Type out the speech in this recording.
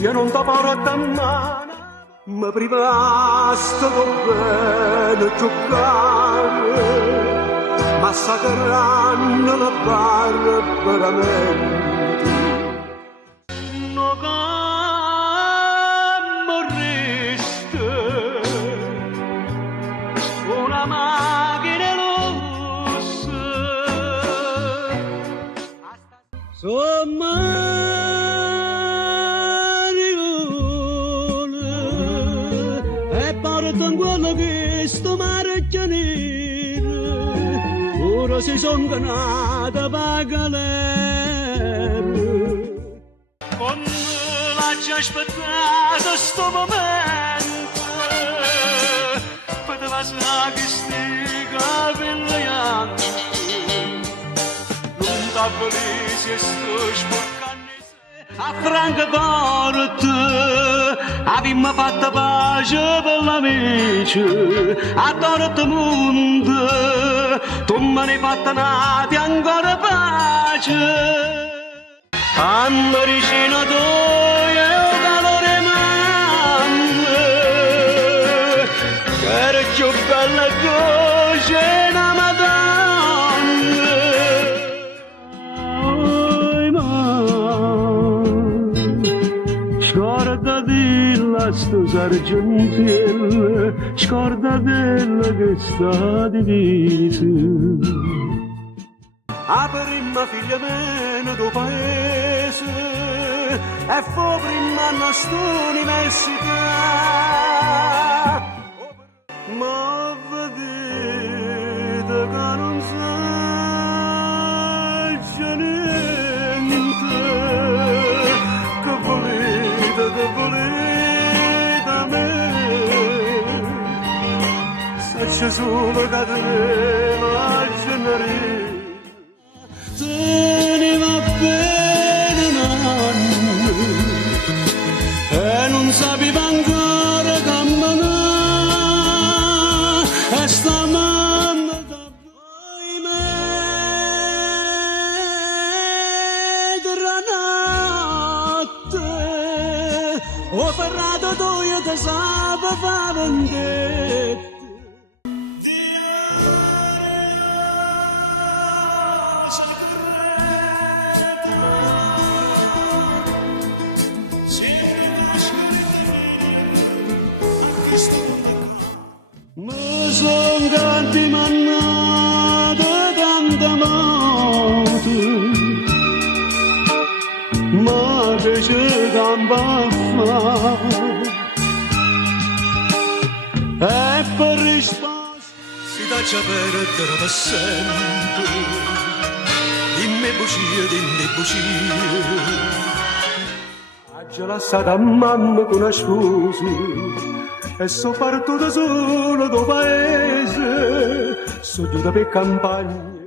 io non ti porto a mano, mi privaste con bene giocare, massacrando la barra veramente. No che morreste, una macchina rossa, somma portano quello che sto marecchio nero, ora si son ganata pagare. Con la già aspettata sto momento, poteva essere che sti capelli bianchi, non da felice sto sporcando a Francoforte. Abbiamo fatto pace per l'amici, a torto mondo, tu me ne hai fatto nati ancora pace. Quando vicino a te io calore mando, che era più bella che una Madonna. Scordati sto sargentelle, scordatella che sta divisa. A prima figlia meno do paese, e fu prima nostra università. Ma vedete che non sa niente, che volete, che volete. C'è solo da te la generina, te ne va bene nonno, e non sapeva ancora camminare, e sta mamma da voi medra notte, ho ferrato tu io te sape fa vendetta. Mi son tanti mannate tante morte, ma che c'è campa a fare, e per risposta si taccia perdere per sempre. Dimmi bugie, ha già lasciato a mamma con una scusa, e so partito solo do paese, so giù da per campagna.